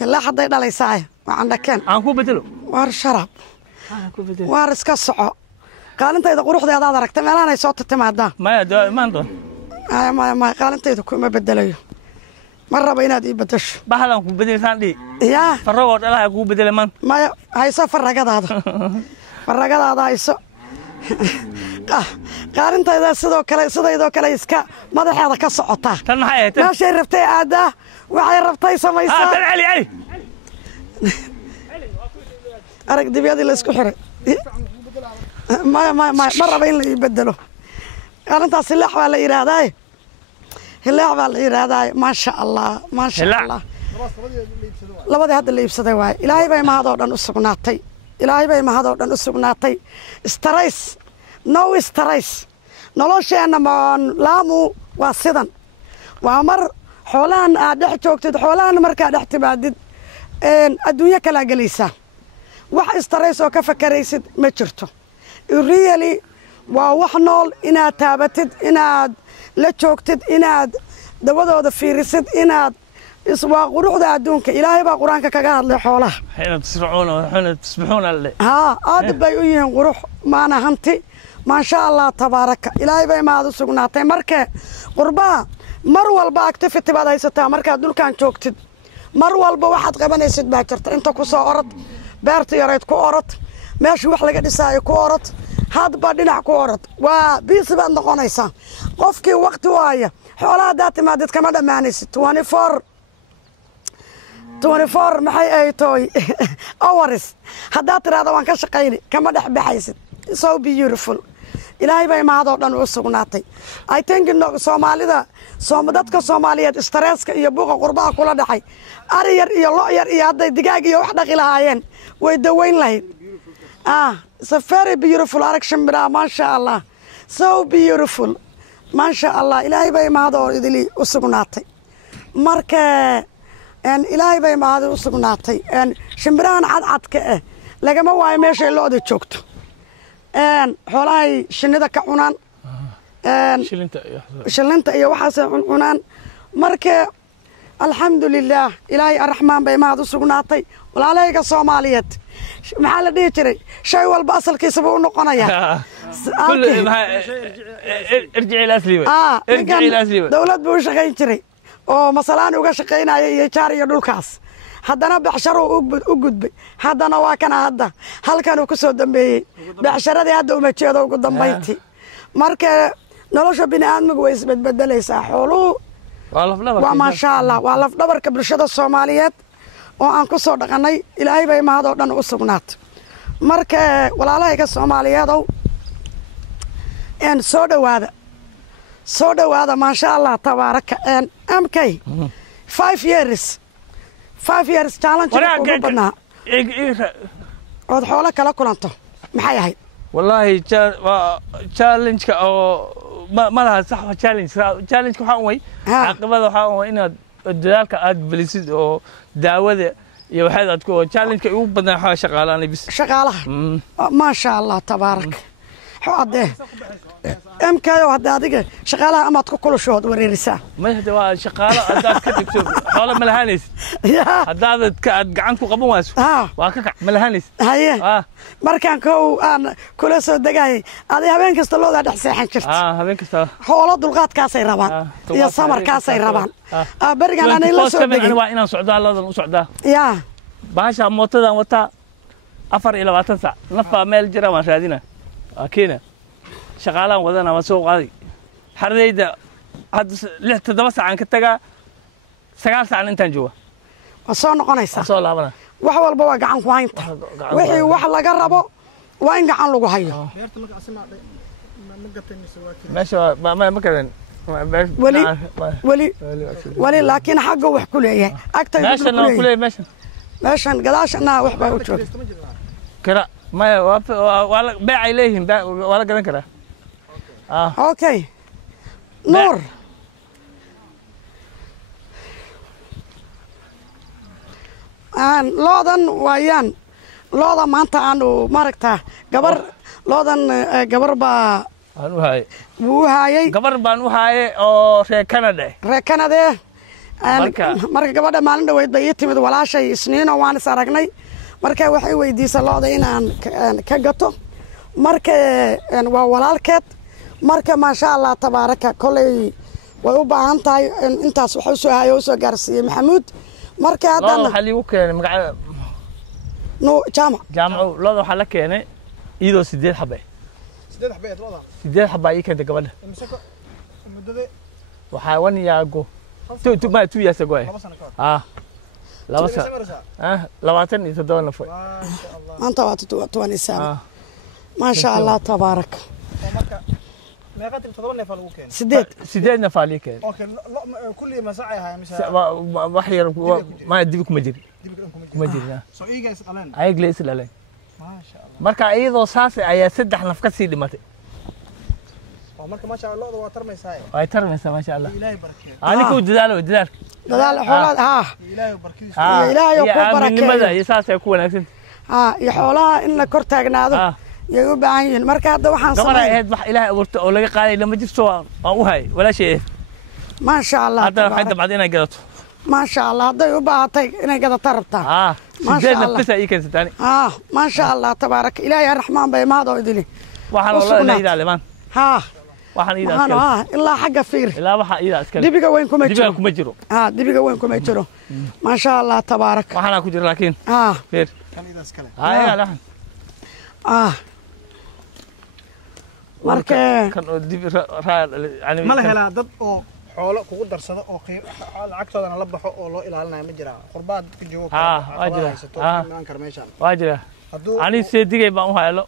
لا حد يدلي ساي وعندك كان أنكو بدلو وار شراب أنكو بدلو وار اسكسعو قال انت اذا قروح هذا دركت ميلان اي صوت تمادا ما ندون ما قال انت اذا كما بدليو مره بيناد اي بدش بحال أنكو بدل ساندي يا فروت الله أنكو بدل من ما هاي سفر رقداده فرقداده هايسو قال انت اذا sidoo kale iska madaxeeda ka socota tan maxay tahay meeshay rabtay aada waxay rabtay samaysaa tan cali arag dibiyadii la isku xiray ma raba in la ibedelo arintaas ilaax baa la yiraahdaa maasha Allah labada hadda la iibsaday waay ilaahay bay mahad oo dhan u sugnaatay stress no stress nolosheena ma laamu waa sidan waa mar xoolahan aad dhex joogtid xoolahan markaa dhex timaadid adduunyo kala galaysa wax stress oo ka fakaraysid ma jirto really waa wax nool inaad taabatid inaad la joogtid inaad dawadooda fiirisid inaad iswaa quruxda adduunka ilaahay baa quraanka kaga hadlay xoolaha حين تسرعون وحين تسبحون الله aad bay u yihiin qurux maana hanti ما شاء الله تبارك إلهي بي ما هذا سقناتي مركه قربا مر والبا اكتفيتي بعد هيستا مركه دول كان جوجتid مر والبا waxaad qabanaysid baa jirta inta ku soo orod beerta yareed ku orod meesha wax laga dhisaayo ku orod hadba dhinac ku orod waa biis baad noqonaysaa qofkii waqti waaya xoolaha daatimaadid kama dhamaanaysid 24 maxay ay tooy hours haddaad tiraahdo waan ka shaqaynay kama dhex baxaysid so beautiful ilaahay bay mahad oo dhan u sugnaatay I think Soomaalida dadka Soomaaliyeed stresska iyo buuqa qurbaha kula dhaxay ari yar iyo lo yar iyo haday digaag iyo wax dhaqi lahaayeen way daweyn lahayd it's a very beautiful action bra ma sha Allah so beautiful ma sha Allah ilaahay bay mahad oo idili u sugnaatay marka ilaahay bay mahad u sugnaatay shimbiraan cadcadka lagama waayo meesha looda joogto xoolahay shinida ka cunaan shilinta iyo waxaas cunaan marka alxamdulillaah ilaahay arraxmaan bay mahad u sugnaatay walaalayga Soomaaliyeed maxaa la dhihi jiray shay walba asalkiisa buu noqonaya ارجعي الأصلي dawlad buu shaqayn jiray oo masalaan uga shaqaynaya iyo jaar iyo dhulkaas haddana baxsharo u gudbay haddana waa kana hadda halkan uu ku soo dambeeyay baxsharadii hadda uma jeedo ugu dambeyntii marka nolosha bini'aadmigu way isbedbedelaysaa xooluhu waa ma sha Allah waa laf dhabarka bulshada Soomaaliyeed oo aan ku soo dhaqanay ilaahay bay mahad oo dhan u sugnaatay marka walaalahayga Soomaaliyeed soo dhawaada ma sha Allah tabaaraka MK 5 years challenge ugu badnaa ood xoolo kala kulanto maxay ahayd والله challenge أو ما لها صح challenge waxaan way caqabada waxaan way inaad dadaalka aad balisid oo daawada iyo waxaad aad ku challenge ugu badnaa waxa shaqaalaanay bis shaqaalaha ma sha Allah tabaarak xoode MK hada adiga shaqaalaha amaad ku kulushood wareerisaa ma hada waa shaqaalo aad ka dibto xoolo ma lahaanays hadaad gacan ku qaban wayso waa ka ma lahaanays haye markaan aan kula soo dagay adii habeen kasta looda dhex seexan jirta habeen kasta xoolo dulqaadkaas ay rabaan iyo samarkaas ay rabaan barigan aan la soo dagay waa inaan socdaa loodan u socdaa baasha mootadan wata 24 saac nafa meel jira ma raadina akina shaqaalaan wadana ma soo qaaday xardayda had 6-7 saacan ka taga 9 saacan intaan jooga soo noqonaysa soo laabana wax walba waa gacan ku haynta wixii wax laga rabo waa in gacan lagu hayo meesha ma kadan wali laakiin xagga wax ku leeyahay agtayda meeshan gadaashana wax baa u jooga kara ما بيع عليهم ولا قدن كده اوكي نور لودن ويان لودا maanta aanu maragta gabar baa aanu haay wuu haayay gabar baan u haayay oo reer Canada marka gabadha maalin dhaweyd bay ii timid walaashay isniino waan is aragnay marka waxay weydiisay looda inaan ka gato marka waa walaalkeed marka maasha Allah tabaaraka kolay way u baahan tahay intaas waxa soo hayo soo gaarsiiyay maxamuud marka haddana waxa liigu keenay magaca no jaamac looda waxa la keenay iyadoo 8 xabay 8 xabay looda 8 xabay ay keentay gabadha muddada waxa wan yaago ma 2 years ago laba sano labaatan iyo 7 naf way maanta waa 27 ما شاء الله تبارك ما قدر 7 نفر lagu keenay 8 naf ali keenay okay kulli ma sacayahay mise wax yar ma dib kuma jiro soo iiga isqaleen ay glees laleen ma sha Allah marka iyadoo saas ayaa 3 naf ka sii dhimatay marka ma sha Allah waa tarmaysaa ay tarmaysaa ma sha Allah ilaahay barakeeyo anigu dadaal xoolaad ilaahay barkiis ilaahay ku barakeeyo iyo saas ay ku wanaagsan iyo xoolaha in la kor taagnaado yay u baahan yihiin marka hadda waxaan sameeyay gabar wax ilaahay abuurto oo laga qaaday lama jirto aan u hay walaashay ma sha Allah hadda waxay dabcad inay gadato ma sha Allah hadday u baahatay inay gadato rabtaa ma sha Allah nafta ay keensatani ma sha Allah tabaaraka ilaahay raxmaan bay maado idili waxaan la ilaalimaan waxaan ilaa xagga fiir ilaa waxa ida iska dibiga weyn kuma jiro dibiga weyn kuma jiro ma sha Allah tabaaraka waxana ku jira laakiin fiir kan ida iska leh yaa lahan marka kan oo dib yani ma la helaa dad oo xoolo kugu darsado oo lacagtoodana la baxo oo loo ilaalinayo ma jira qurbaad dadka joogo waa jira aan karmeeshan waa jira ani seedigay baan u haylo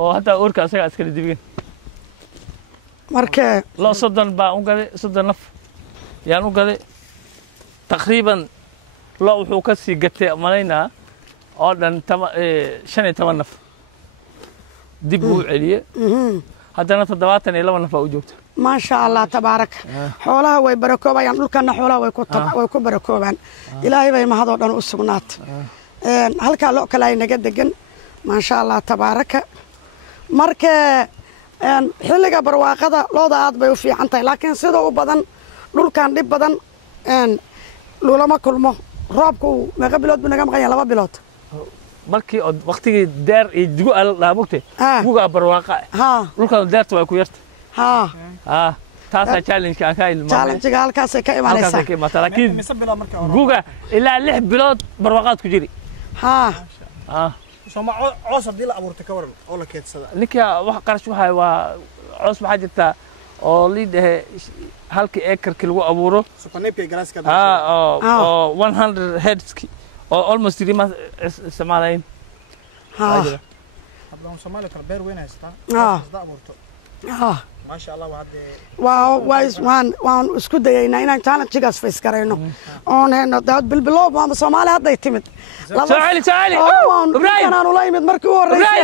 oo hatta urka asaga iska dibigin marka loo 30 baan u gaday 30 naf yaan u gaday taqriiban loo wuxuu ka sii gatay malaynaa oo dhan 15 naf dib uu celiyay haddana 72 naf u joogto ما شاء الله تبارك حولها way barakoobayaan dhulkana xoolaha way ku barakoobaan ilaahay bay mahad oo dhan u sugnaat halka loo kala ay naga degan ما شاء الله تبارك marka xilliga barwaaqada looda aad bay u fiican tahay laakiin sida u badan dhulkan dib badan lulama kulmo roobku naga bilood naga maqan 2 bilood markii waqtigii daar iyo digu al dhaabugtay buga barwaaqa dhulkan daartu way ku yartay taasa challenge ka ka ilmo challenge halkaas ka imaanaysa laakiin buga ilaa 6 bilood barwaaqad ku jiri soo ma coos hadii la abuurtay ka waran oo la keedsada ninka wax qarash waxa waa coos waxa jirta oo liidahay halkii acre lagu abuuro supaneepka galaaska oo 100 heads oo almost 3 months isticmaalayn hadda Soomaaliya kala beer weyn haystaa da abuurto ما شاء الله waan isku dayaynaa inaan challenge-gaas face garayno oon heeno dad bilbilow ma Soomaaliya hadday timid تعالي ibrahim aan ula imid markii u horeysay